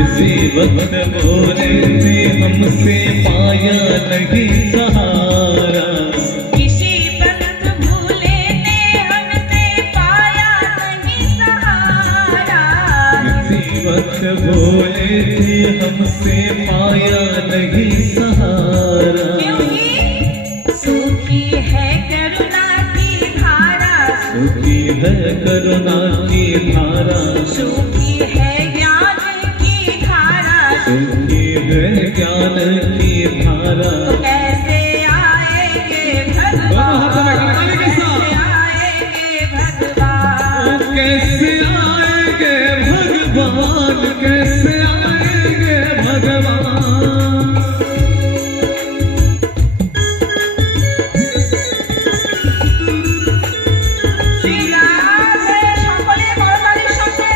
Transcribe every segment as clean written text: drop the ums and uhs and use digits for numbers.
किसी वक्त बोले थे हमसे पाया नहीं सहारा, किसी वक्त भूले ने हमसे पाया नहीं सहारा, किसी वक्त बोले थे हमसे पाया नहीं सहारा। क्योंकि सूखी है करुणा की धारा, सूखी है करुणा की धारा, सूखी है ज्ञान की धारा, सूखी है ज्ञान की धारा। तो कैसे आएंगे भगवान, कैसे आएंगे भगवान, कैसे आएंगे भगवान, कैसे आएंगे भगवान। श्री राधे, সকলে করতালির সঙ্গে।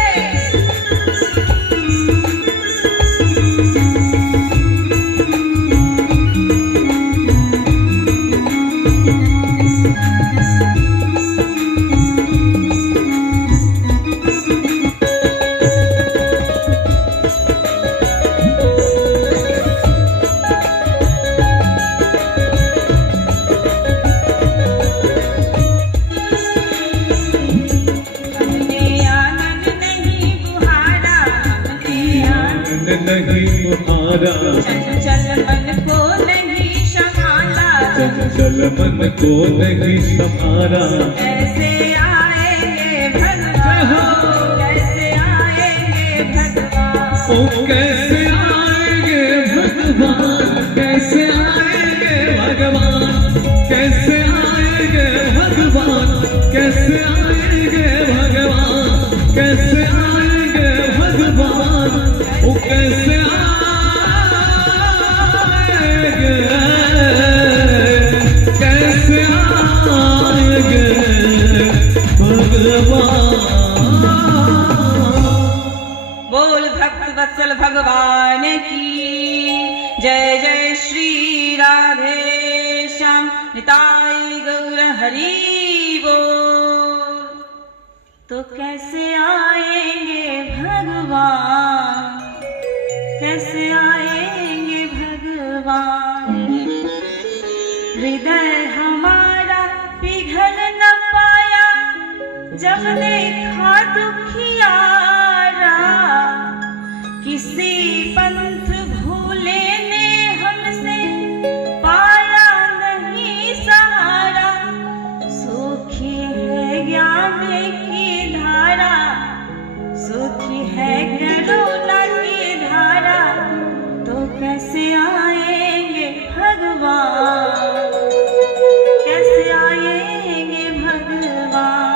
हमने आनंद नहीं बुहारा, हमने आनंद नहीं मुहारा, चंचल मन को नहीं संभाला, चंचल मन को नहीं संभारा। कैसे आएंगे भगवान, कैसे आएंगे भगवान, ओ कैसे आएंगे भगवान, कैसे आएंगे भगवान, कैसे आएंगे भगवान, कैसे आएंगे भगवान, कैसे आएंगे भगवान, ओ कैसे आएंगे, कैसे आएंगे भगवान। बोल भक्त वत्सल भगवान की जय। जय श्री राधे श्याम निताई गौर हरि बोल। तो कैसे आएंगे भगवान, कैसे आएंगे भगवान, हृदय हमारा पिघल न पाया जब देखा दुखियारा, किसी पंथ भूले ने हमसे पाया नहीं सहारा, सूखी है ज्ञान की धारा, सूखी है करुणा की धारा, तो कैसे आएंगे भगवान, कैसे आएंगे भगवान।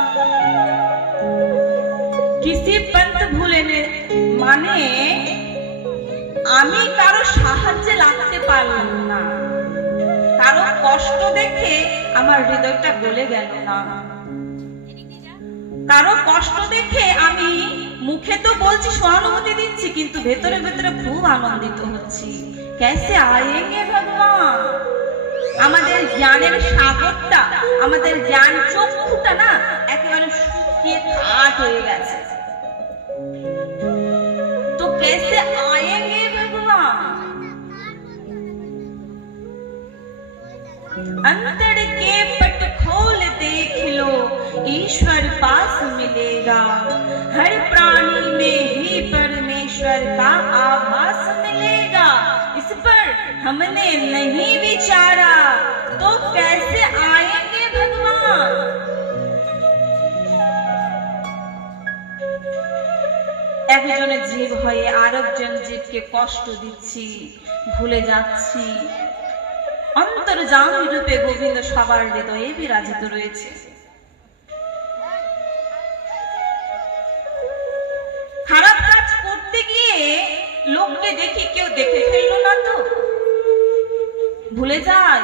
किसी पंथ भूले ने মানে আমি কারো সাহায্যে লাগতে পারলাম না, কারো কষ্ট দেখে আমার হৃদয়টা গলে গেল না, কারো কষ্ট দেখে আমি মুখে তো বলছি সহানুভূতি দিচ্ছি কিন্তু ভেতরে ভেতরে খুব আনন্দিত হচ্ছি। कैसे आएंगे ভগবান। আমাদের জ্ঞানের সাগরটা, আমাদের জ্ঞান চক্ষুটা না একেবারে শুকিয়ে কাঠ হয়ে গেছে। तो कैसे आएंगे भगवान। अंतर के पट खोल देख लो ईश्वर पास मिलेगा, हर प्राणी में ही परमेश्वर का आभास मिलेगा। इस पर हमने नहीं विचारा तो कैसे आएंगे भगवान। একজনের জীব হয়ে আরেকজন জীবকে কষ্ট দিচ্ছি, ভুলে যাচ্ছি। অন্তর্যামী রূপে গোবিন্দ সবার হৃদয়ে বিরাজিত রয়েছে। খারাপ কাজ করতে গিয়ে লোককে দেখি কেউ দেখে ফেললো না তো, ভুলে যায়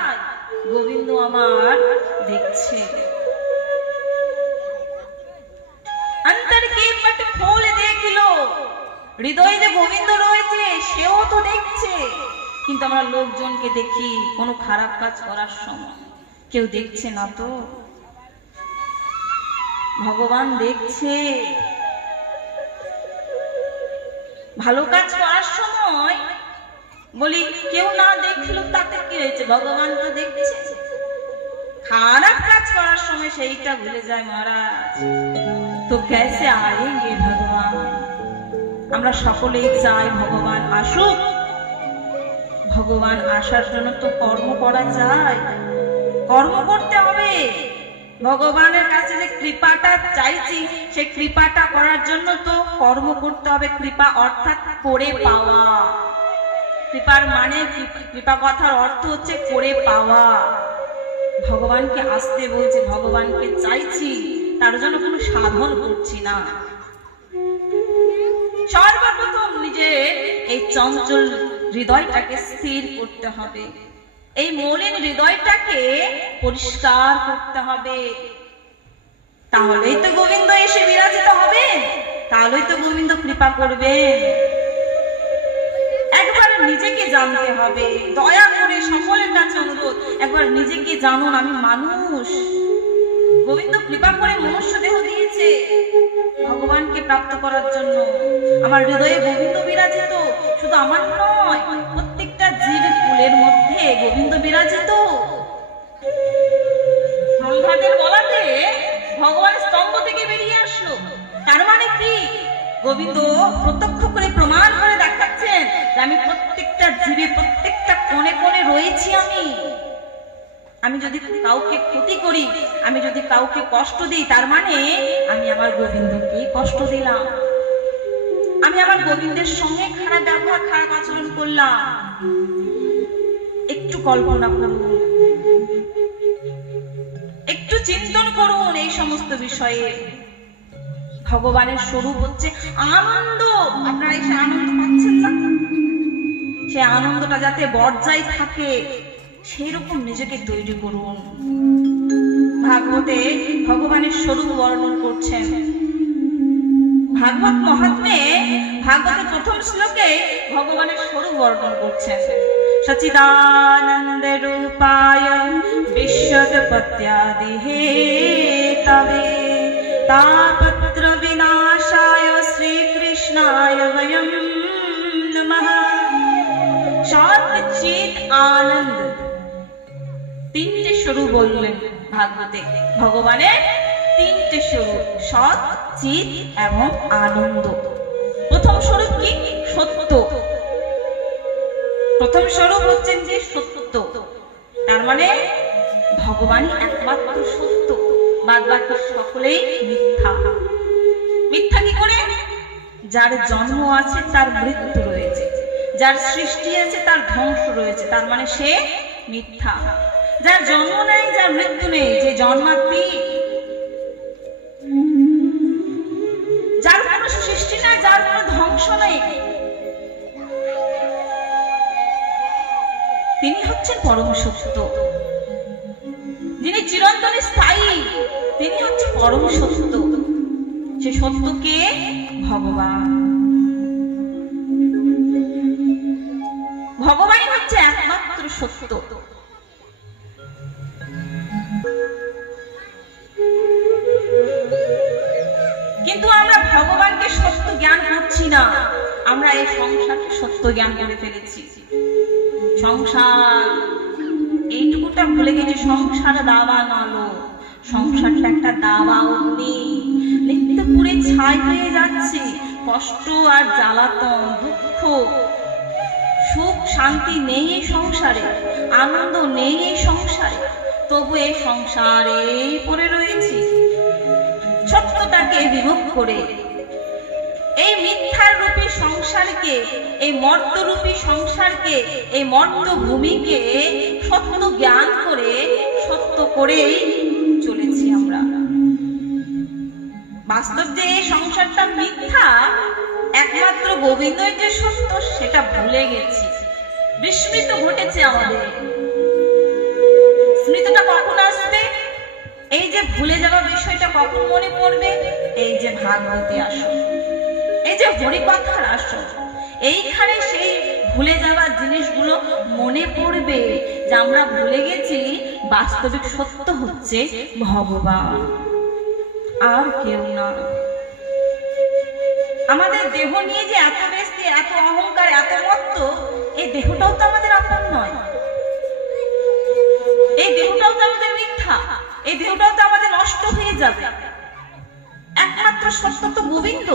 গোবিন্দ আমার দেখছে। अंतर के पट खोल देख लो, হৃদয়ে যে গোবিন্দ রয়েছে সেও তো দেখছে, কিন্তু আমরা লোকজনকে দেখি কোনো খারাপ কাজ করার সময়, কেউ দেখছে না তো। ভগবান দেখছে। ভালো কাজ করার বলি কেউ না দেখলো তাতে কি হয়েছে, ভগবান তো দেখছে। খারাপ কাজ করার সময় সেইটা ভুলে যায় মহারাজ। তো कैसे आएंगे ভগবান? আমরা সকলেই চাই ভগবান আসুক। ভগবান আসার জন্য তো কর্ম করা যায়, কর্ম করতে হবে। ভগবানের কাছে যে কৃপাটা চাইছি, সেই কৃপাটা করার জন্য তো কর্ম করতে হবে। কৃপা অর্থাৎ করে পাওয়া। কৃপার মানে, কৃপা কথার অর্থ হচ্ছে করে পাওয়া। ভগবানকে আসতে বলছি, ভগবানকে চাইছি, তার জন্য কোনো সাধন করছি না। সর্বপ্রথম নিজের এই চঞ্চল হৃদয়টাকে স্থির করতে হবে, এই মলিন হৃদয়টাকে পরিষ্কার করতে হবে। তাহলেই তো গোবিন্দ এসে বিরাজিত হবে, তাহলেই তো গোবিন্দ কৃপা করবেন। একবার নিজেকে জানতে হবে, দয়া করে সকলের কাছে অনুরোধ, একবার নিজেকে জানুন আমি মানুষ। গোবিন্দ কৃপা করে মনুষ্য দেহ দিয়েছে ভগবানকে প্রাপ্ত করার জন্য। আমার হৃদয়ে গোবিন্দ বিরাজিত, শুধু আমার নয়, প্রত্যেকটা জীব কুলের মধ্যে গোবিন্দ বিরাজিত। প্রহ্লাদের বলাতে ভগবান স্তম্ভ থেকে বেরিয়ে আসলো। তার মানে কি? গোবিন্দ প্রত্যক্ষ করে প্রমাণ করে দেখাচ্ছেন যে আমি প্রত্যেকটা জীবে, প্রত্যেকটা কোণে কোণে রয়েছি। আমি যদি কাউকে ক্ষতি করি, আমি যদি কাউকে কষ্ট দিই, তার মানে আমি আমার গোবিন্দকে কষ্ট দিলাম। আমি আমার গোবিন্দের সঙ্গে খারাপ ব্যবহার, খারাপ আচরণ করলাম। একটু কল্পনা করুন, একটু চিন্তন করুন এই সমস্ত বিষয়ে। ভগবানের স্বরূপ হচ্ছে আনন্দ। আপনারা এসে আনন্দ পাচ্ছেন না? সে আনন্দটা যাতে বজায় থাকে সেই রকম নিজেকে তৈরি করুন। ভাগবতে ভগবানের স্বরূপ বর্ণন করছেন। ভাগবত মহাত্মে ভাগবতের প্রথম শ্লোকে ভগবানের স্বরূপ বর্ণন করছেন। সচিদানন্দ রূপায় বিশ্বদপত্যাদি হেতবে তাপত্র বিনাশায় শ্রীকৃষ্ণায় বয়ম নমঃ। সচ্চিৎ আনন্দ, তিনটে স্বরূপ বললেন ভাগবতে। ভগবানের তিনটে স্বরূপ, সৎ, চিৎ এবং আনন্দ। প্রথম স্বরূপ কি? সত্য। প্রথম স্বরূপ হচ্ছেন যে সত্য। তার মানে ভগবানই একমাত্র সত্য, বাদ বাকি সকলেই মিথ্যা। মিথ্যা কি করে? যার জন্ম আছে তার মৃত্যু রয়েছে, যার সৃষ্টি আছে তার ধ্বংস রয়েছে, তার মানে সে মিথ্যা। যার জন্ম নেই, যার মৃত্যু নেই, যে জন্মাতীত, যার কোনো সৃষ্টি নাই, যার কোনো ধ্বংস নেই, তিনি হচ্ছেন পরম সত্য। যিনি চিরন্তন স্থায়ী, তিনি হচ্ছেন পরম সত্য। সে সত্যকে ভগবান। ভগবানই হচ্ছে একমাত্র সত্য। কিন্তু আমরা ভগবানকে সত্য জ্ঞান করছি না, আমরা এই সংসারকে সত্য জ্ঞান করে ফেলেছি। সংসার এইটুকুটা ভুলে গেছি, সংসার দাবা নালো। সংসারটা একটা দাবা অগ্নি, নিত্য পুরে ছাই হয়ে যাচ্ছে। কষ্ট আর জ্বালাতন, দুঃখ, সুখ শান্তি নেই এই সংসারে, আনন্দ নেই এই সংসারে, তবু এই সংসারে পড়ে রয়েছি। সত্যটাকে বিমুখ করে এই মিথ্যার রূপী সংসারকে, এই মর্তরূপী সংসারকে, এই মর্ত ভূমিকে সত্য জ্ঞান করে, সত্য করেই চলেছি আমরা। বাস্তব যে এই সংসারটা মিথ্যা, একমাত্র গোবিন্দই যে সত্য, সেটা ভুলে গেছি। বিস্মৃত ঘটেছে আমাদের। স্মৃতিটা কখন আসবে? এই যে ভুলে যাওয়া বিষয়টা কখন মনে পড়বে? এই যে ভাগবতী আসন, এই যে হরিকথার আসন, এইখানে সেই ভুলে যাওয়া জিনিসগুলো মনে পড়বে যে আমরা ভুলে গেছি বাস্তবিক সত্য হচ্ছে ভগবান, আর কেউ না। আমাদের দেহ নিয়ে যে এত ব্যস্ত, এত অহংকার, এত মত্ত, এই দেহটাও তো আমাদের আপন নয়, এই দেহটাও তো আমাদের মিথ্যা, এই দেহটাও তো আমাদের নষ্ট হয়ে যাবে। একমাত্র সত্য তো গোবিন্দ।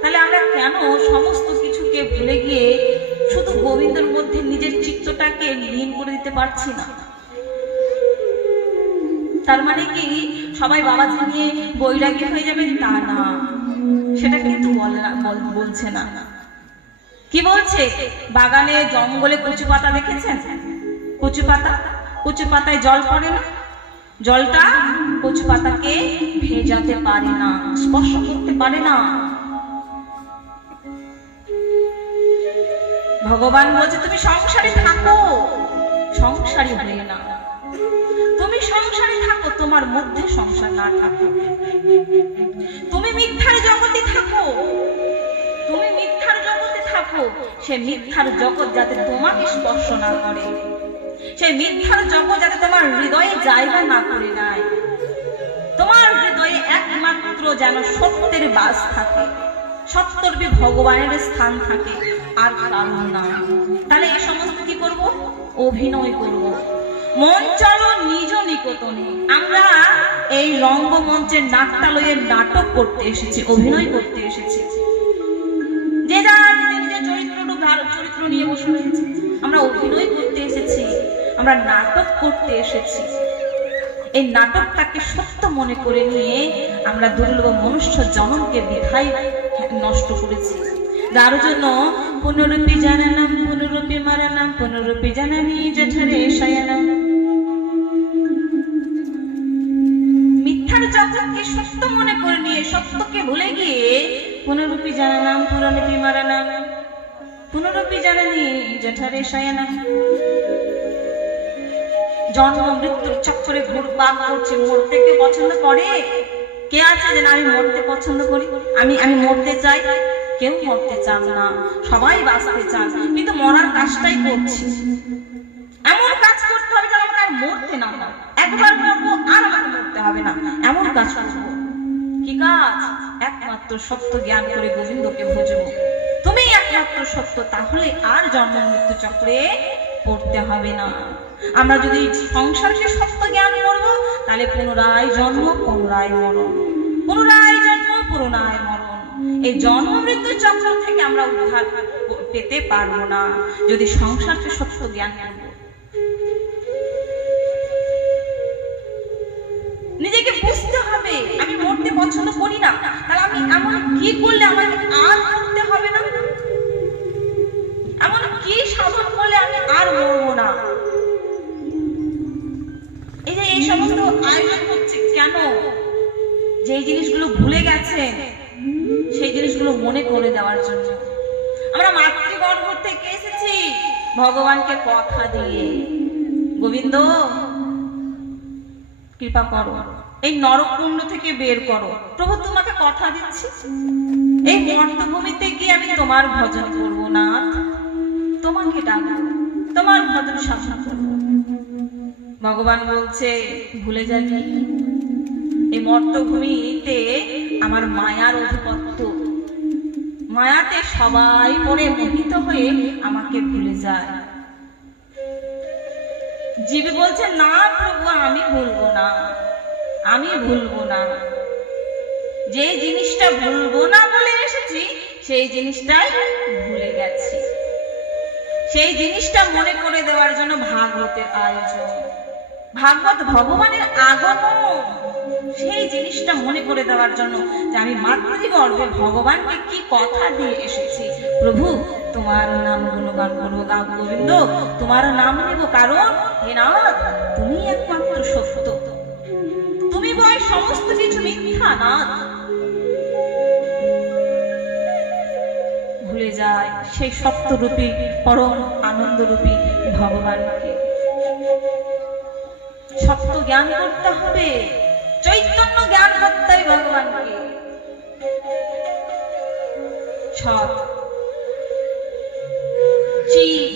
তাহলে আমরা কেন সমস্ত কিছুকে ভুলে গিয়ে শুধু গোবিন্দর মধ্যে নিজের চিত্তটাকে লীন করে দিতে পারছি না? তার মানে কি সবাই বাবাজি নিয়ে বৈরাগী হয়ে যাবে তা না, সেটা কিন্তু বলছে না। কি বলছে? বাগানে জঙ্গলে কচু পাতা দেখেছেন? কচু পাতা, কচু পাতায় জল পড়ে না, জলটা কচু পাতাকে ভেজাতে পারে না, স্পর্শ করতে পারে না। ভগবান বলছে তুমি সংসারে থাকো, সংসারী হয়ে না। তুমি সংসারে থাকো, তোমার মধ্যে সংসার না থাকো। তুমি মিথ্যার জগতে থাকো, তুমি মিথ্যার জগতে থাকো। সে মিথ্যার জগৎ যাতে তোমাকে স্পর্শ না করে, সে মিথ্যার জগৎ যাতে তোমার হৃদয়ে জায়গা না করে নেয়। তোমার হৃদয়ে একমাত্র যেন সত্যের বাস থাকে, সত্যরূপী ভগবানের স্থান থাকে, আর কারণ না। তাহলে এই সমস্ত কি করব? অভিনয় করব। মন চলো নিজ নিকটনে। আমরা এই রঙ্গমঞ্চের নাট্যালয়ের নাটক করতে এসেছি, অভিনয় করতে এসেছি। যে যার নিজের চরিত্র নিয়ে বসে রয়েছে। আমরা অভিনয় করতে এসেছি, আমরা নাটক করতে এসেছি। এই নাটকটাকে সত্য মনে করে নিয়ে আমরা দুর্লভ মনুষ্য জনমকে বৃথায় নষ্ট করেছি। যার জন্য পুনরূপী জানানাম পুনরূপী মারানাম পুনরূপী জানানি জঠরে শয়নাম। মিথ্যার জগৎকে সত্য মনে করে নিয়ে সত্যকে ভুলে গিয়ে পুনরূপী জানানাম পুনরূপী মারানাম পুনরূপী জানানি জঠরে শয়নাম। জন্ম মৃত্যুর চক্করে ঘুরপাক করছে। মরতে কে পছন্দ করে? কে আছে যে আমি মরতে পছন্দ করি, আমি মরতে চাই? কেউ মরতে চান না, সবাই বাঁচতে চান, কিন্তু মরার কাজটাই করছি। এমন কাজ করতে হবে যেন আমাকে আর মরতে না হয়। একবার মরবো আর আমাকে মরতে হবে না, এমন কাজ করবো। কি কাজ? একমাত্র সত্য জ্ঞান করে গোবিন্দকে ভজবো। তুমি একমাত্র সত্য, তাহলে আর জন্ম মৃত্যু চক্রে পড়তে হবে না। আমরা যদি সংসারকে সত্য জ্ঞান করবো, তাহলে পুনরায় জন্ম পুনরায় মরণ, পুনরায় জন্ম পুনরায় মরণ, এই জন্ম মৃত্যু চক্র থেকে আমরা উদ্ধার পেতে পারবো না যদি সংসারকে সত্য জ্ঞান করব। নিজেকে বুঝতে হবে আমি মরতে পছন্দ করি না, তাহলে আমি এমন কি করলে আমাকে আর মরতে হবে না? এমন কি সাধন করলে আমি আর মরবো না? এই যে এই সমস্ত আয়োজন হচ্ছে কেন? যে জিনিসগুলো ভুলে গেছে সেই জিনিসগুলো মনে করে দেওয়ার জন্য। আমরা মাতৃগর্ভ থেকে এসেছি ভগবানকে কথা দিয়ে, গোবিন্দ কৃপা করো, এই নরককুণ্ড থেকে বের করো। প্রভু তোমাকে কথা দিচ্ছি, এই মর্তভূমিতে গিয়ে আমি তোমার ভজন করবো না, তোমাকে ডাকবো, তোমার ভজন সাধনা করবো। ভগবান বলছে ভুলে যাবি, এই মর্তভূমিতে আমার মায়ার অধিপত্য, মায়াতে সবাই পড়ে মোহিত হয়ে আমাকে ভুলে যায়। জীব বলছে না প্রভু আমি ভুলবো না, আমি ভুলবো না। যে জিনিসটা ভুলবো না বলে এসেছি সেই জিনিসটাই ভুলে গেছি। সেই জিনিসটা মনে করে দেওয়ার জন্য ভাগবতের আয়োজন, ভাগবত ভগবানের আগমন, সেই জিনিসটা মনে করে দেওয়ার জন্য যে আমি মাতৃগর্ভে ভগবানকে কি কথা দিয়ে এসেছি। প্রভু তোমার নাম গুণগান করবো, গাব গোবিন্দ তোমার নাম নেব, কারণ হে নাথ তুমি একমাত্র সত্য, তুমি বয় সমস্ত কিছু মিথ্যা। নাথ ভুলে যায় সেই সত্যরূপী পরম আনন্দরূপী ভগবানকে। সত্য জ্ঞান করতে হবে, চৈতন্য জ্ঞান করতে হবে ভগবানকে। সৎ চিৎ,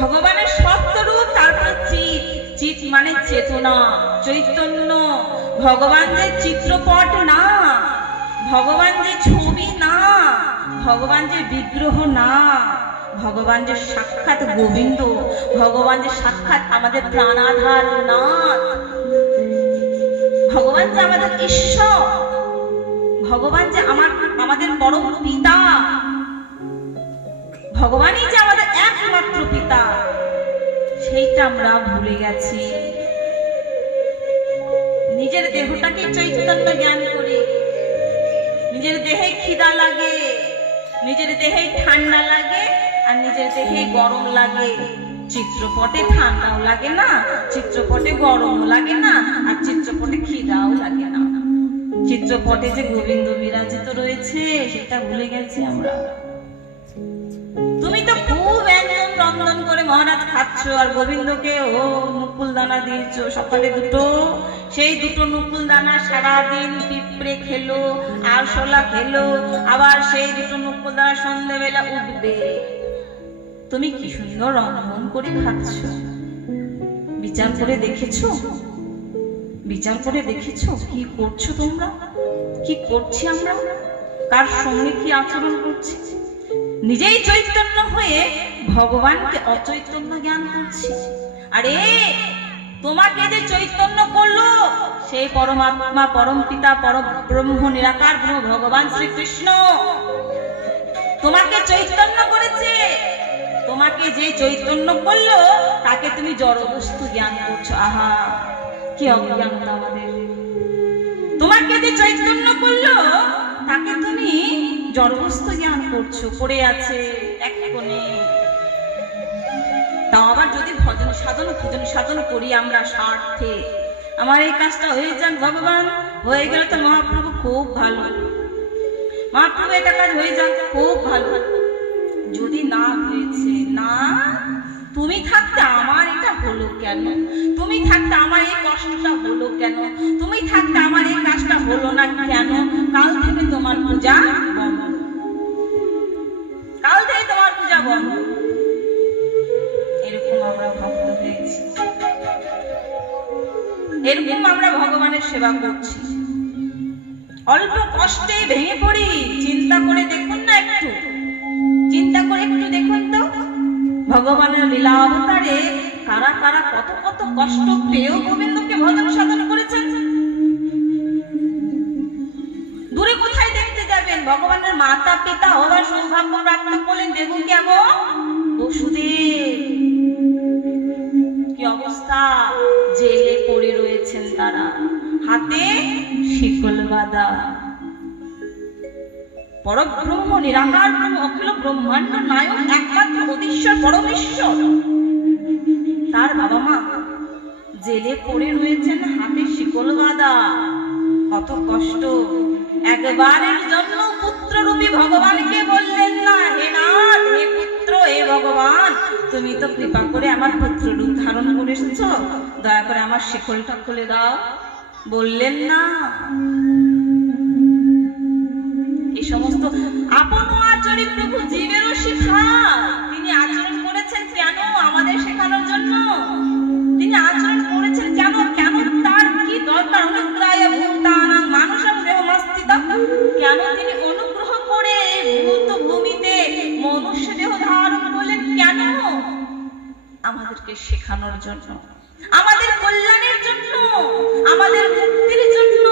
ভগবানের সত্যরূপ, তারপর চিৎ, চিৎ মানে চেতনা, চৈতন্য। ভগবান যে চিত্রপট না, ভগবান যে ছবি না, ভগবান যে বিগ্রহ না, ভগবান যে সাক্ষাৎ গোবিন্দ, ভগবান যে সাক্ষাৎ আমাদের প্রাণাধার নাথ, ভগবান যে আমাদের ঈশ্বর, ভগবান যে আমাদের পরম পিতা, ভগবানই যে আমাদের একমাত্র পিতা, সেইটা আমরা ভুলে গেছি। নিজের দেহটাকে চৈতন্য জ্ঞান করি, নিজের দেহে খিদা লাগে, নিজের দেহে ঠান্ডা লাগে, আর নিজের দেহে গরম লাগে। চিত্রপটে ঠান্ডাও লাগে না, চিত্রপটে গরমও লাগে না, আর চিত্রপটে খিদাও লাগে না। চিত্রপটে যে গোবিন্দ বিরাজিত রয়েছে সেটা ভুলে গেছি আমরা। তুমি তো খুব ব্যঞ্জন রন্ধন করে মহারাজ খাচ্ছ, আর গোবিন্দকে ও মুকুল দানা দিয়েছ সকালে দুটো, সেই দুটো মুকুল দানা সারাদিন পিঁপড়ে খেলো, আরশোলা খেলো, আবার সেই দুটো মুকুল দানা সন্ধ্যেবেলা উঠবে। তুমি কি সুন্দর রন্ধন করে খাচ্ছ, বিচার করে দেখেছো? বিচার করে দেখেছো কি করছো তোমরা, কি করছি আমরা, কার সঙ্গে কি আচরণ করছি? নিজেই চৈতন্য হয়ে ভগবানকে অচৈতন্য জ্ঞান করছি। আরে তোমাকে যে চৈতন্য করলো সেই পরমাত্মা, পরম পিতা, পরম ব্রহ্ম, নিরাকার ব্রহ্ম ভগবান শ্রীকৃষ্ণ তোমাকে চৈতন্য করেছে। তোমাকে যে চৈতন্য করলো তাকে তুমি জড়বস্তু জ্ঞান করছো। আহা, কি অজ্ঞানতা আমাদের! তোমাকে যে চৈতন্য করলো তাকে তুমি জড়বস্তু জ্ঞান করছো, পড়ে আছে এক কোণে। তাও আবার যদি ভজন সাধন করি আমরা স্বার্থে, আমার এই কাজটা হয়ে যাক ভগবান, হয়ে গেলে তো মহাপ্রভু খুব ভালো, মহাপ্রভু এটা কাজ হয়ে যাক খুব ভালো। যদি না হয়েছে, না, তুমি থাকতে আমার এটা হলো কেন, তুমি থাকতে আমার এই কষ্টটা হলো কেন, তুমি থাকতে আমার এই কাজটা হলো না কেন, কাল থেকে তোমার পূজা বন্ধ, কাল থেকে তোমার পূজা বন্ধ। এরকম আমরা ভক্ত হয়েছি, এরকম আমরা ভগবানের সেবা করছি। অল্প কষ্টে ভেঙে পড়ি, চিন্তা করে দেখুন না, একটু চিন্তা করে একটু দেখুন তো ভগবানের লীলা অবতারে কারা কারা কত কত কষ্ট পেয়েও গোবিন্দকে ভজন সাধন করেছেন। দূরে কোথায় দেখতে যাবেন, ভগবানের মাতা পিতা হবার সৌভাগ্য প্রাপ্ত করলেন দেবকী এবং বসুদেব। কি অবস্থা, জেলে পড়ে রয়েছেন তারা, হাতে শিকল বাঁধা। পরব্রহ্ম, নিরাকার ব্রহ্ম, অখিল ব্রহ্মাণ্ড নায়ক, একমাত্র অধীশ্বর পরমেশ্বর, তার বাবা মা জেলে পড়ে রয়েছেন, হাতে শিকল বাঁধা। কত কষ্ট! একবারের জন্য পুত্ররূপী ভগবানকে বললেন না, হে নাথ, হে পুত্র, হে ভগবান, তুমি তো কৃপা করে আমার পুত্র রূপ ধারণ করে এসেছো, দয়া করে আমার শিকলটা খুলে দাও, বললেন না। এই সমস্ত আপন আচরণ প্রভু জীবেরও শিখা, তিনি আচরণ করেছেন কেন? আমাদের শেখানোর জন্য তিনি আচরণ করেছেন কেন? কেন তার কি দরকার? অনুগ্রহে ভূতানাং মানুষং দেহমস্তিতা, কেন তিনি অনুগ্রহ করে ভূত ভূমিতে মনুষ্য দেহ ধারণ করলেন? কেন? আমাদেরকে শেখানোর জন্য, আমাদের কল্যাণের জন্য, আমাদের মুক্তির জন্য।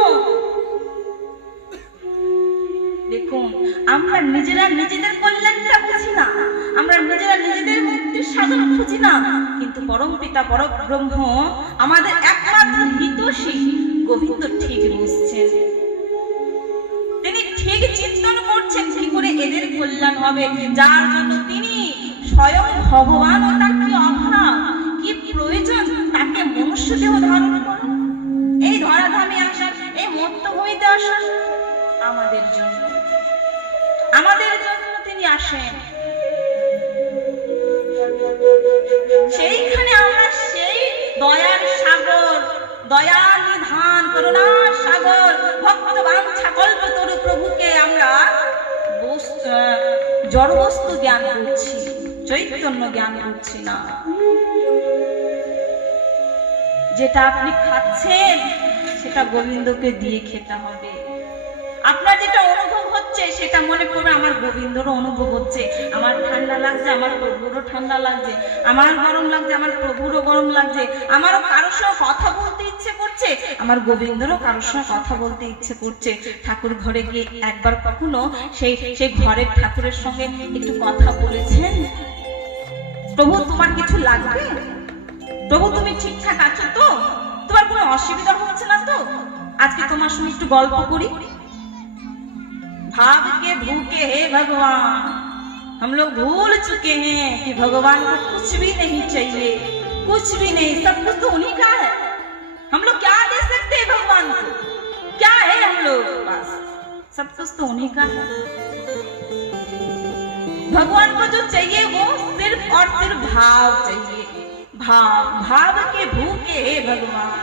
দেখুন, আমরা নিজেরা নিজেদের কল্যাণটা বুঝি না, আমরা নিজেরা নিজেদের মুক্তির সাধন খুঁজি না, কিন্তু পরম পিতা পরব্রহ্ম আমাদের একমাত্র হিতৈষী গোবিন্দ ঠিক বুঝছেন, তিনি ঠিক চিন্তন করছেন কি করে এদের কল্যাণ হবে, যার জন্য তিনি স্বয়ং ভগবান ও তার কি অভাব, কি প্রয়োজন তাকে মনুষ্য দেহ ধারণ করা, এই ধরাধামে আসা, এই মর্ত্যভূমিতে আসা আমাদের জন্য, আমাদের জন্য তিনি আসেন। সেইখানে আমরা সেই দয়ার সাগর, দয়ার নিধান, করুণার সাগর, ভক্ত বাঞ্ছা কল্পতরু প্রভুকে আমরা জড়বস্তু জ্ঞান করছি, চৈতন্য জ্ঞান করছি না। যেটা আপনি খাচ্ছেন সেটা গোবিন্দকে দিয়ে খেতে হবে। আপনার যেটা অনুভব হচ্ছে সেটা মনে করবে আমার গোবিন্দরও অনুভব হচ্ছে, আমার ঠান্ডা লাগছে, আমার প্রভুরও ঠান্ডা লাগছে, আমার গরম লাগছে, আমার প্রভুরও গরম লাগছে, আমারও কারোর সঙ্গে কথা বলতে ইচ্ছে করছে, আমার গোবিন্দরও কারোর সঙ্গে কথা বলতে ইচ্ছে করছে। ঠাকুর ঘরে গিয়ে একবার কখনো সেই সেই ঘরের ঠাকুরের সঙ্গে একটু কথা বলেছেন, প্রভু তোমার কিছু লাগবে, প্রভু তুমি ঠিকঠাক আছো তো, তোমার কোনো অসুবিধা হচ্ছে না তো, আজকে তোমার সঙ্গে একটু গল্প করি। भाव के भूखे हे भगवान, हम लोग भूल चुके हैं कि भगवान को कुछ भी नहीं चाहिए, कुछ भी नहीं, सब कुछ तो उन्हीं का है। हम लोग क्या दे सकते हैं भगवान को, क्या है हम लोग पास, सब कुछ तो उन्हीं का है। भगवान को जो चाहिए वो सिर्फ और सिर्फ भाव चाहिए, भाव, भाव के भूखे हे भगवान,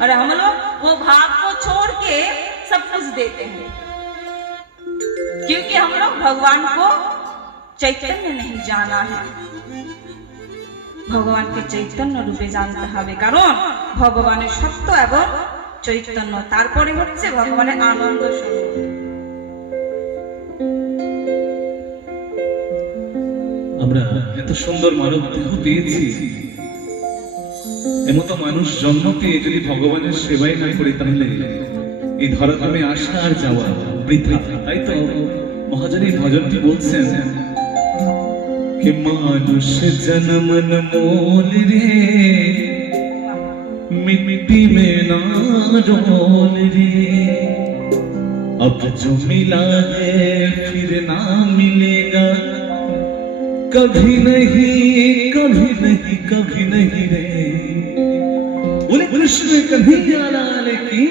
और हम लोग वो भाव को छोड़ के सब कुछ देते हैं, क्योंकि हम लोग भगवान को चैतन्य नहीं जाना है, भगवान के चैतन्य रूपे जानते হবে, কারণ ভগবানের সত্য এবং চৈতন্য, তারপরে হচ্ছে ভগবানের আনন্দ স্বরূপ। আমরা এত সুন্দর মানব দেহ পেয়েছি, এমতো মানুষ জন্ম পেয়ে যদি ভগবানের সেবাই না করি তাহলে এই ধরাধামে আসা আর যাওয়া বৃথা। তাই তো মহাজনী ভজনটি বলছেন कि मानुष जन्म मोल रे मिट्टी में ना रोल रे, अब जो मिला है फिर ना मिलेगा, कभी नहीं कभी नहीं कभी नहीं रे। बोले कृष्ण कन्हैया लाल की।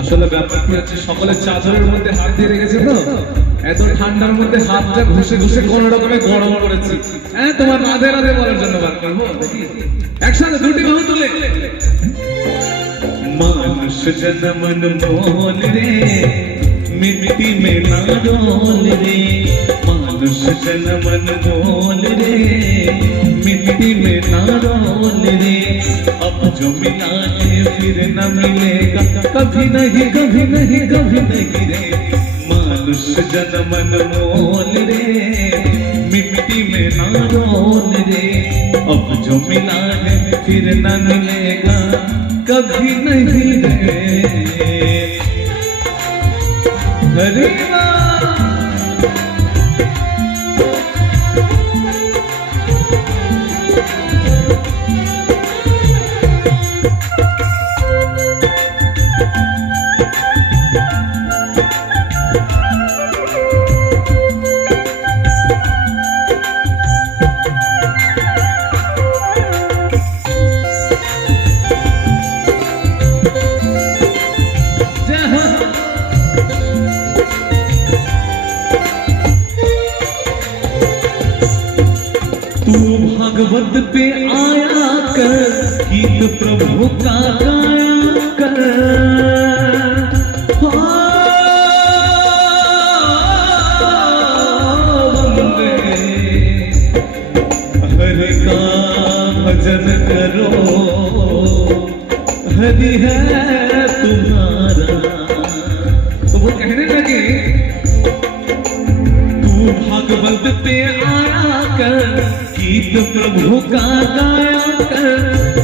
আসলে ব্যাপারটি হচ্ছে সকলের চাদরের মধ্যে হাত দিয়ে রেখেছে তো, এত ঠান্ডার মধ্যে হাতটা ঘষে ঘষে কোন রকমে গরম করেছি। হ্যাঁ, তোমার রাধে রাধে বলার জন্য বার করবো, দেখি একসাথে দুটি বাহু তুলে। মানুষ জন্ম মোল রে मिट्टी में ना डोल रे, मानुष जन्म मोल रे मिट्टी में ना डोल रे, अब जो मिला है फिर न मिलेगा, कभी नहीं कभी नहीं कभी नहीं रे। मानुष जन्म मोल रे मिट्टी में ना डोल रे, अब जो मिला है फिर न मिलेगा, कभी नहीं रे। हरे भागवत पे आया कर, गीत प्रभु का गाया कर, वंदे हरि का भजन करो, हरि है तुम्हारा। तो वो कहने लगे तू भागवत पे आया कर, गीत प्रभु का गाया कर,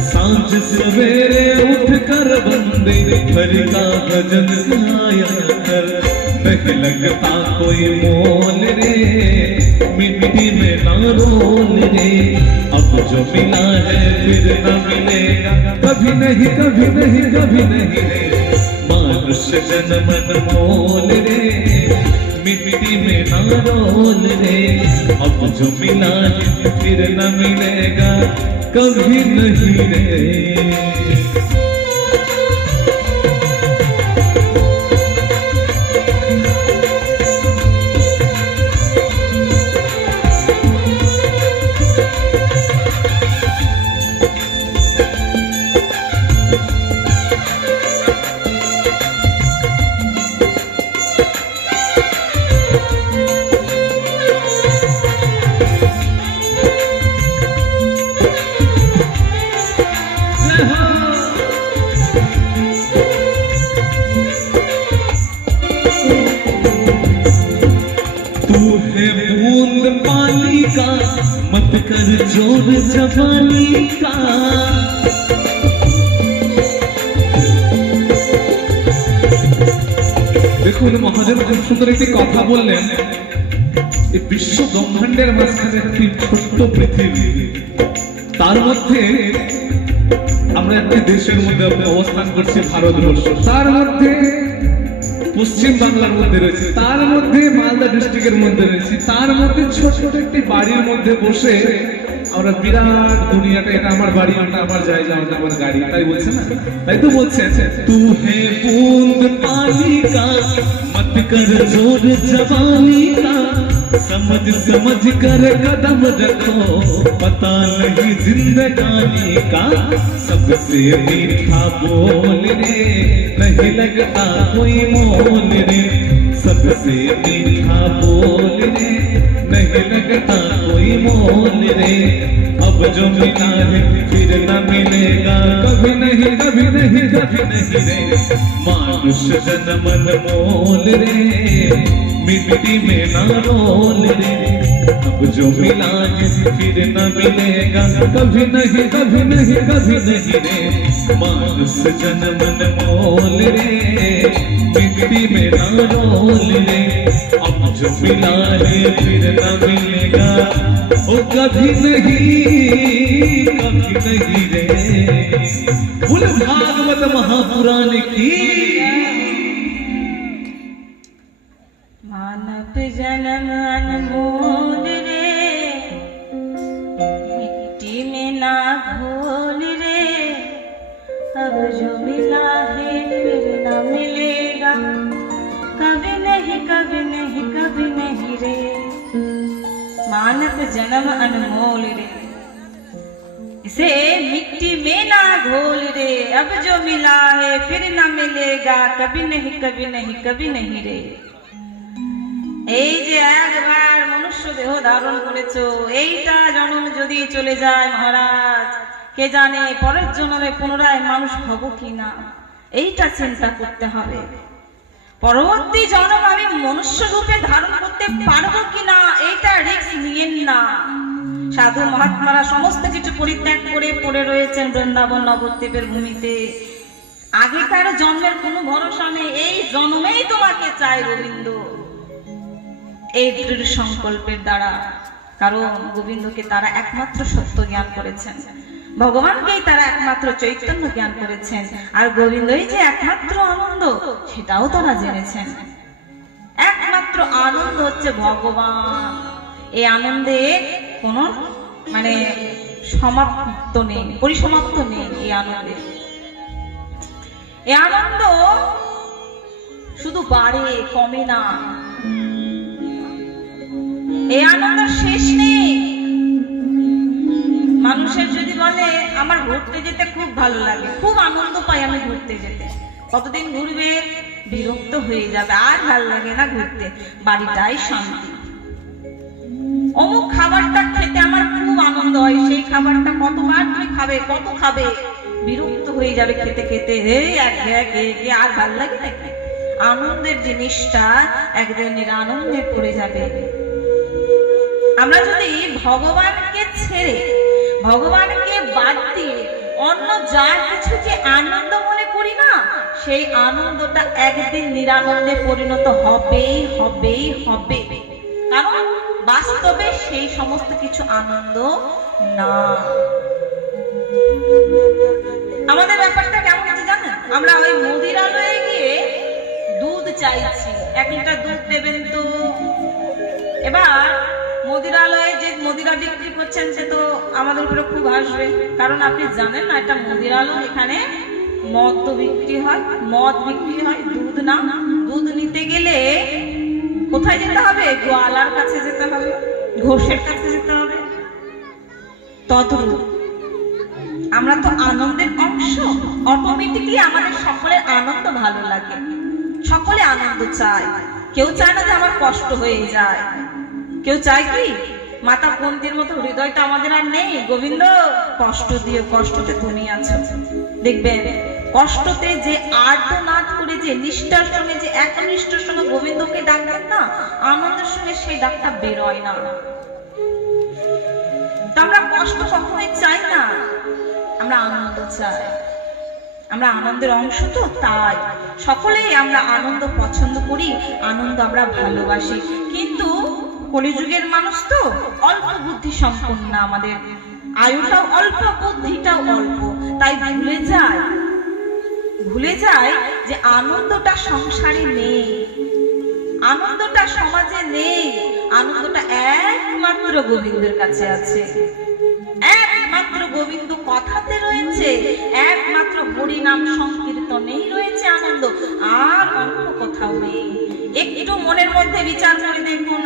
सांझ सवेरे उठ कर बंदे हरि का भजन गाया कर। नहीं लगता कोई मोल रे मिट्टी में ना रोल रे, अब जो मिला है फिर न मिलेगा, कभी नहीं कभी नहीं कभी नहीं रे। मानुष जन्म मोल रे मिट्टी में ना रोल रे। अब जो मिला है फिर न मिलेगा कभी नहीं रे। बूंद पानी का मत कर जोर जवानी का। দেখুন মহাজন খুব সুন্দর একটি কথা বললেন, এই বিশ্ব ব্রহ্মাণ্ডের মাঝখানে একটি ছোট্ট পৃথিবী, তার মধ্যে আমরা একটি দেশের মধ্যে অবস্থান করছি, ভারতবর্ষ। তার মধ্যে পশ্চিম বাংলার মধ্যে রয়েছে, তার মধ্যে মালদা ডিস্ট্রিক্টের মধ্যে রয়েছে, তার মধ্যে ছোট ছোট একটি বাড়ির মধ্যে বসে আমরা বিরাট দুনিয়াটা, এটা আমার বাড়ি, এটা আমার জায়গা, এটা আমার গাড়ি, তাই বলছে না? তাই তো বলছে, তু হে बूंद पानी का मत कर जोर जवानी का। समझ समझ कर कदम रखो पता नहीं जिंदगानी का। सबसे मीठा बोल रे नहीं लगता कोई मोल रे। सबसे मीठा बोल रे नहीं लगता कोई मोल रे। अब जो मिला है फिर न मिलेगा कभी नहीं कभी नहीं कभी नहीं रे। मानुष जन्म मोल रे मिट्टी में ना रोल रे। अब जो मिला है फिर न मिलेगा कभी नहीं कभी नहीं कभी नहीं रे। मानुष जन्म मोल रे मिट्टी में ना रोल रे। अब जो मिला है फिर न मिलेगा ओ कभी नहीं रे। बोल भागवत महापुराण की। मानव जन्म अनमोल रे मिट्टी में ना घोल रे। अब जो मिला है फिर ना मिलेगा कभी नहीं कभी नहीं कभी नहीं रे। मानव जन्म अनमोल रे, इसे मिट्टी में ना घोल रे। अब जो मिला है फिर ना मिलेगा कभी नहीं कभी नहीं कभी नहीं रे। এই যে একবার মনুষ্য দেহ ধারণ করেছো, এইটা জন্ম যদি চলে যায় মহারাজ, কে জানে পরের জন্মে পুনরায় মানুষ হব কিনা, এইটা চিন্তা করতে হবে। পরবর্তী জন্ম আমি মনুষ্য রূপে ধারণ করতে পারবো কিনা, এইটা রিস্ক নিয়েন না। সাধু মহাত্মারা সমস্ত কিছু পরিত্যাগ করে পড়ে রয়েছেন বৃন্দাবন নবদ্বীপের ভূমিতে। আগেকার জন্মের কোনো ভরসা নেই, এই জন্মেই তোমাকে চাই গোবিন্দ, এই দৃঢ় সংকল্পের দ্বারা। কারণ গোবিন্দকে তারা একমাত্র সত্য জ্ঞান করেছেন, ভগবানকেই তারা একমাত্র চৈতন্য জ্ঞান করেছেন, আর গোবিন্দই যে একমাত্র আনন্দ সেটাও তারা জেনেছেন। একমাত্র আনন্দ হচ্ছে ভগবান। এই আনন্দে কোনো সমাপ্ত নেই, পরিসমাপ্ত নেই। এই আনন্দ শুধু বাড়ে, কমে না। এই আনন্দের শেষ নেই। মানুষের যদি বলে আমার ঘুরতে যেতে খুব ভালো লাগে, খুব আনন্দ পাই আমি ঘুরতে যেতে, কতদিন ঘুরবে, বিরক্ত হয়ে যাবে, আর ভালো লাগে না ঘুরতে, বাড়িটাই শান্তি। অমুক খাবারটা খেতে আমার খুব আনন্দ হয়, সেই খাবারটা কতবার তুমি খাবে, কত খাবে, বিরক্ত হয়ে যাবে খেতে খেতে, আর ভালো লাগে নাকি? আনন্দের জিনিসটা একদিন নিরানন্দে পড়ে যাবে। আমরা যদি ভগবানকে ছেড়ে, ভগবানকে বাদ দিয়ে অন্য যা কিছু যে আনন্দ মনে করি না, সেই আনন্দটা একদিন নিরানন্দে পরিণত হবেই হবেই হবে। কারণ বাস্তবে সেই সমস্ত কিছু আনন্দ না। আমাদের ব্যাপারটা কেমন আছে জানেন? আমরা ওই মুদিরালয়ে গিয়ে দুধ চাইছি, 1 লিটার দুধ দেবেন তো, এবার মদিরালয়ে যে মদিরা বিক্রি করছেন সে তো আমাদের উপরে খুব হাসবে, কারণ আপনি জানেন না এটা মদিরালয়, এখানে মদ তো বিক্রি হয়, মদ বিক্রি হয়, দুধ না। দুধ নিতে গেলে কোথায় যেতে হবে? গোয়ালার কাছে যেতে হবে, ঘোষের কাছে যেতে হবে। তদ্রূপ আমরা তো আনন্দের অংশ, অটোমেটিকলি আমাদের সকলের আনন্দ ভালো লাগে, সকলে আনন্দ চায়। কেউ চায় না যে আমার কষ্ট হয়ে যায়, কেউ চায় কি মাতা কুন্তির মতো হৃদয় তো আমাদের আর নেই। গোবিন্দ কষ্ট দিয়ে, কষ্টতে তুমি আছো। দেখবেন কষ্টতে যে আর্তনাদ করে, যে নিষ্ঠার সঙ্গে, যে একনিষ্ঠর সঙ্গে গোবিন্দকে ডাকবেন না, আনন্দের সঙ্গে সেই ডাকটা বেরোয় না। তো আমরা কষ্ট কখনোই চাই না, আমরা আনন্দ চাই। আমরা আনন্দের অংশ তো, তাই সকলেই আমরা আনন্দ পছন্দ করি, আনন্দ আমরা ভালোবাসি। কিন্তু কলিযুগের মানুষ তো অল্প বুদ্ধি সম্পন্ন, আমাদের আয়ুটাও অল্প, বুদ্ধিটাও অল্প, তাই ভুলে যায় যে আনন্দটা সংসারে নেই, আনন্দটা সমাজে নেই, আনন্দটা একমাত্র গোবিন্দের কাছে আছে। একমাত্র গোবিন্দ কথাতে রয়েছে, একমাত্র হরিনাম সংকীর্তনেই রয়েছে আনন্দ, আর অন্য কোথাও নেই। একটু মনের মধ্যে বিচার করে দেখুন,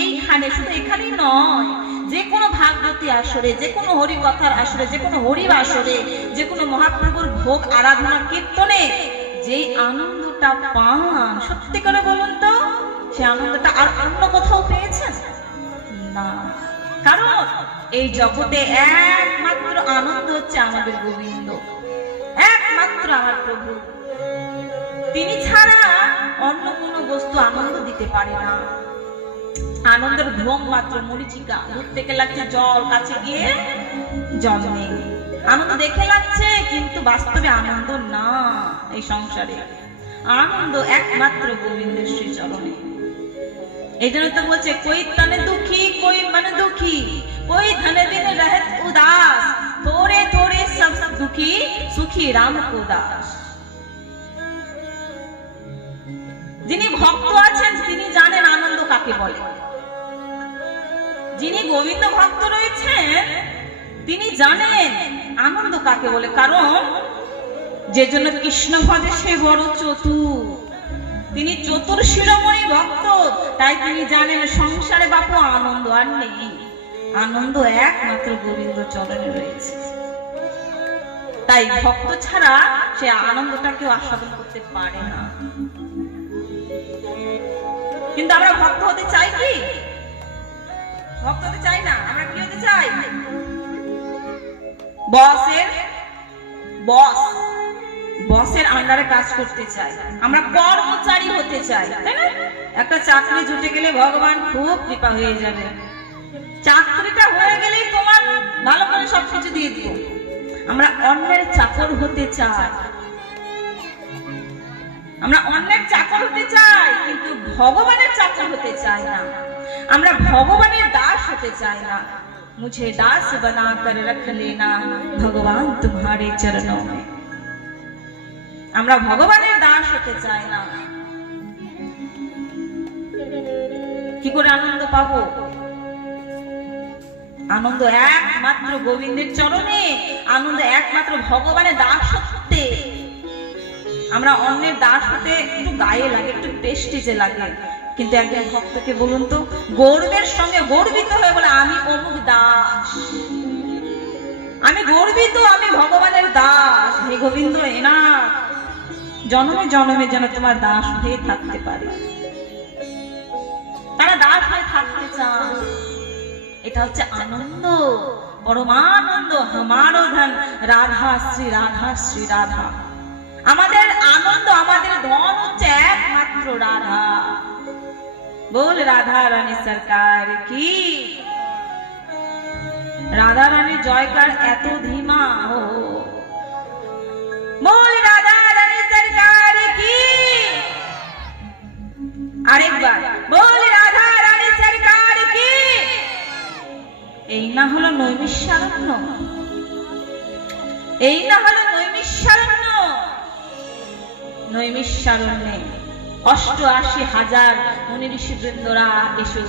এইখানে, শুধু এখানেই নয়, যে কোনো ভাগবতী আসরে, যে কোনো হরি কথার আসরে, যে কোনো হরিব আসরে, যে কোনো মহাপ্রভুর ভোগ আরাধনা কীর্তনে যেই আনন্দটা পান, সত্যি করে বলুন তো সে আনন্দটা আর অন্য কোথাও পেয়েছেন না। কারণ এই জগতে একমাত্র আনন্দ হচ্ছে আমাদের গোবিন্দ, একমাত্র আমার প্রভু। তিনি ছাড়া অন্য কোনো বস্তু আনন্দ দিতে পারে না। আনন্দের ভ্রম মাত্র মরিচিকা, দূর থেকে লাগছে জল, কাছে গিয়ে জল নেই। আনন্দ দেখে লাগছে কিন্তু বাস্তবে আনন্দ না। এই সংসারে আনন্দ একমাত্র গোবিন্দের শ্রী চরণে। এই জন্য তো বলছে কই তনে দুঃখী, কই মানে দুঃখী, কই ধনে বিন রহত উদাস, থোড়ে থোড়ে সব সব দুঃখী, সুখী রাম কো দাস। যিনি ভক্ত আছেন তিনি জানেন আনন্দ কাকে বলে। যিনি গোবিন্দ ভক্ত রয়েছেন তিনি জানেন আনন্দ কাকে বলে। কারণ যে জন্য কৃষ্ণ ভজে সে বড় চতুর, তিনি চতুর শিরোমণি ভক্ত, তাই তিনি জানেন সংসারে বাপু আনন্দ আর নেই, আনন্দ একমাত্র গোবিন্দ চরণে রয়েছে। তাই ভক্ত ছাড়া সে আনন্দটা কেউ আস্বাদন করতে পারে না। কিন্তু আমরা ভক্ত হতে চাই কি? ভক্ত হতে চাই না, আমরা কি হতে চাই? বসের আন্ডারে কাজ করতে চাই, আমরা কর্মচারী হতে চাই, তাই না? একটা চাকরি জুটে গেলে ভগবান খুব কৃপা হয়ে যাবে, চাকরিটা হয়ে গেলেই তোমার ভালো করে সবকিছু দিয়ে দিব। আমরা অন্যের চাকর হতে চাই, আমরা অন্যের চাকর হতে চাই, কিন্তু ভগবানের চাকর হতে চাই না। আমরা ভগবানের দাস হতে চাই না। মুঝে দাস बना कर रख लेना भगवान तुम्हारे चरणों में। আমরা ভগবানের দাস হতে চাই না। কি করে আনন্দ পাবো? আনন্দ একমাত্র গোবিন্দের চরণে, আনন্দ একমাত্র ভগবানের দাস হতে। আমরা অন্যের দাস হতে একটু গায়ে লাগে, একটু প্রেস্টিজে লাগে, কিন্তু একজন ভক্তকে বলুন তো গর্বের সঙ্গে গর্বিত হয়ে বলে আমি অমুক দাস, আমি গর্বিত, আমি ভগবানের দাস। হে গোবিন্দ, এনা জন্মে জন্মে যেন তোমার দাস হয়ে থাকতে পারে। তারা দাস হয়ে থাকতে চান, এটা হচ্ছে আনন্দ, পরমানন্দ। হামারো ধন রাধা শ্রী রাধা শ্রী রাধা। আমাদের আনন্দ, আমাদের ধন হচ্ছে একমাত্র রাধা। बोल राधा रानी सरकार की। राधा रानी जयकार एत धीमा हो, बोल राधा रानी सरकार की। আরেকবার बोल राधा रानी सरकार की। এই না হলো নৈমিষারণ্য, এই না হলো নৈমিষারণ্য। নৈমিষারণ্যে 88,000 মুনি ঋষি বৃন্দরা এসে